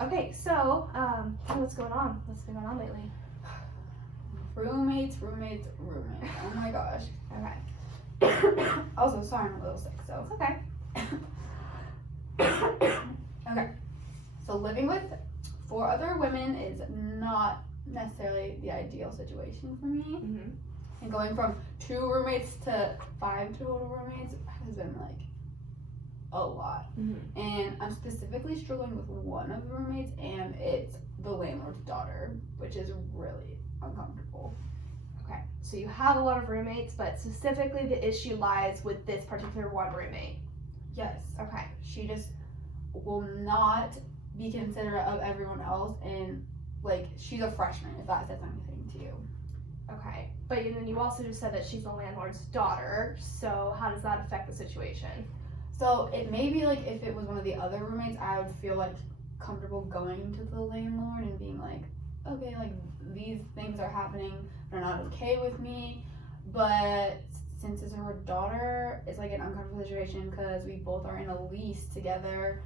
Okay, so what's going on? What's been going on lately? Roommates. Oh my gosh. Okay. Also, sorry, I'm a little sick, so. It's okay. Okay. So living with 4 other women is not necessarily the ideal situation for me. Mm-hmm. And going from 2 roommates to 5 total roommates has been like a lot. Mm-hmm. And I'm specifically struggling with one of the roommates, and it's the landlord's daughter, which is really uncomfortable. Okay, so you have a lot of roommates, but specifically the issue lies with this particular one roommate. Yes. Okay. She just will not be considerate of everyone else, and like she's a freshman, if that says anything to you. Okay, but then you also just said that she's the landlord's daughter, so how does that affect the situation? So it may be like if it was one of the other roommates, I would feel like comfortable going to the landlord and being like, okay, like these things are happening, they're not okay with me. But since it's her daughter, it's like an uncomfortable situation because we both are in a lease together.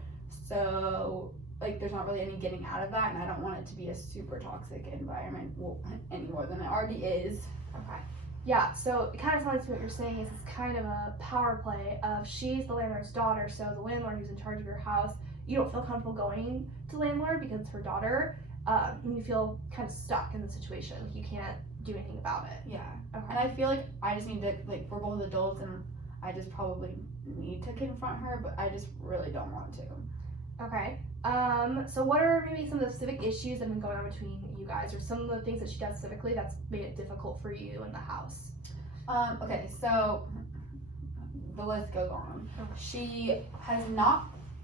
So like there's not really any getting out of that, and I don't want it to be a super toxic environment, well, any more than it already is. Okay. Yeah, so it kind of sounds like what you're saying is it's kind of a power play of she's the landlord's daughter, so the landlord who's in charge of your house, you don't feel comfortable going to the landlord because it's her daughter, and you feel kind of stuck in the situation. Like you can't do anything about it. Yeah. Okay. And I feel like I just need to, like, we're both adults and I just probably need to confront her, but I just really don't want to. Okay. So what are maybe some of the specific issues that have been going on between you guys, or some of the things that she does specifically that's made it difficult for you in the house? Okay, so the list goes on. Okay.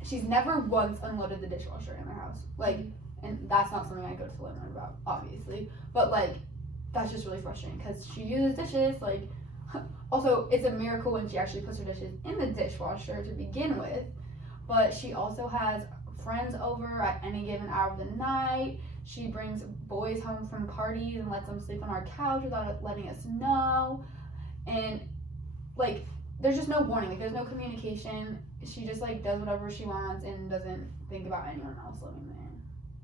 She's never once unloaded the dishwasher in her house. Like, and that's not something I go to the landlord about, obviously. But, like, that's just really frustrating because she uses dishes, like, also, it's a miracle when she actually puts her dishes in the dishwasher to begin with. But she also has friends over at any given hour of the night. She brings boys home from parties and lets them sleep on our couch without letting us know. And like, there's just no warning. Like, there's no communication. She just like does whatever she wants and doesn't think about anyone else living there.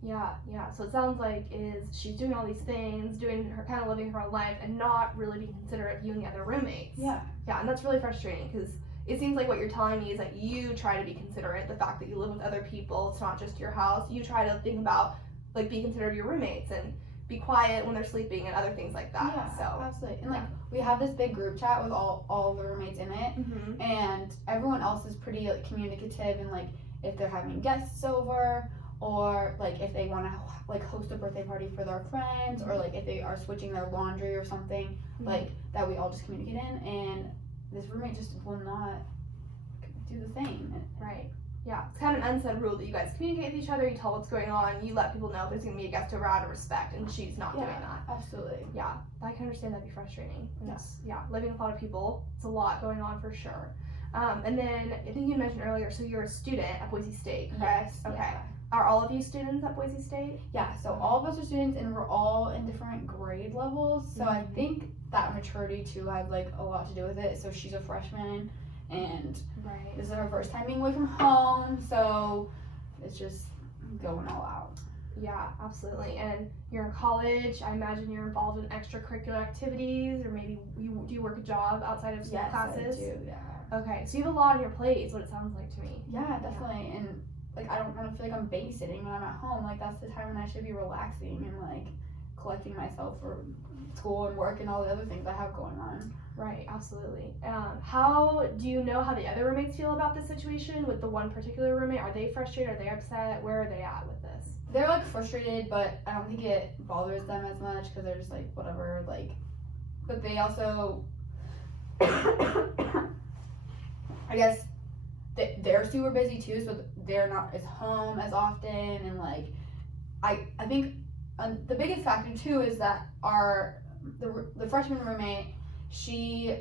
Yeah. So it sounds like she's doing all these things, doing her kind of living her own life, and not really being considerate of you and the other roommates. Yeah, and that's really frustrating because it seems like what you're telling me is that you try to be considerate. The fact that you live with other people, it's not just your house. You try to think about like be considerate of your roommates and be quiet when they're sleeping and other things like that. Yeah, so absolutely. And like we have this big group chat with all the roommates in it, and everyone else is pretty like communicative, and like if they're having guests over, or like if they want to like host a birthday party for their friends, or like if they are switching their laundry or something, like that we all just communicate in. And this roommate just will not do the same. Right. Yeah, it's kind of an unsaid rule that you guys communicate with each other, you tell what's going on, you let people know if there's going to be a guest over out of respect, and she's not doing that. Absolutely. Yeah, I can understand that'd be frustrating. Living with a lot of people, it's a lot going on for sure. And then I think you mentioned earlier, so you're a student at Boise State, correct? Yes. Okay. Yeah. Are all of you students at Boise State? Yeah, so all of us are students and we're all in different grade levels. So I think that maturity too has like a lot to do with it. So she's a freshman and this is her first time being away from home. So it's just going all out. Yeah, absolutely. And you're in college. I imagine you're involved in extracurricular activities, or maybe do you work a job outside of school classes? Yes, I do, yeah. Okay, so you have a lot on your plate is what it sounds like to me. Yeah, definitely. Yeah. And like I don't want to feel like I'm babysitting when I'm at home. Like that's the time when I should be relaxing and like collecting myself for school and work and all the other things I have going on. Right, absolutely. How do you know how the other roommates feel about this situation with the one particular roommate? Are they frustrated? Are they upset? Where are they at with this? They're like frustrated, but I don't think it bothers them as much because they're just like whatever. Like, but they also, I guess, they're super busy too, so they're not as home as often, and like, I think the biggest factor too is that the freshman roommate, she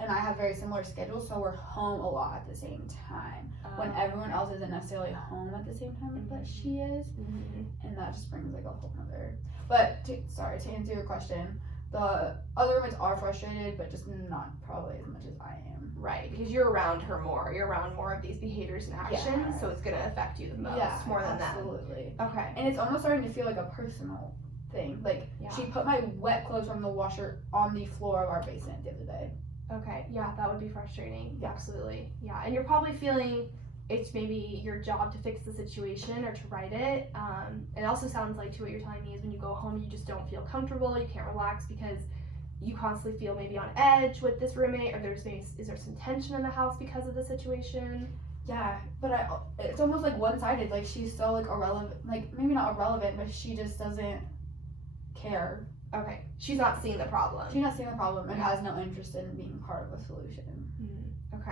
and I have very similar schedules, so we're home a lot at the same time when everyone else isn't necessarily home at the same time that she is, and that just brings like a whole nother. But to answer your question, the other roommates are frustrated, but just not probably as much as I am. Right, because you're around her more. You're around more of these behaviors and actions, Yeah. so it's gonna affect you the most, more than them. Absolutely. Okay. And it's almost starting to feel like a personal thing. Like, Yeah. she put my wet clothes from the washer on the floor of our basement the other day. Okay. Yeah, that would be frustrating. Yeah. Absolutely. Yeah, and you're probably feeling it's maybe your job to fix the situation or to right it. It also sounds like, too, what you're telling me is when you go home, you just don't feel comfortable. You can't relax because you constantly feel maybe on edge with this roommate, or is there some tension in the house because of the situation? Yeah, but it's almost like one-sided. Like, she's so, like, irrelevant. Like, maybe not irrelevant, but she just doesn't care. Okay, she's not seeing the problem. She's not seeing the problem and has no interest in being part of a solution.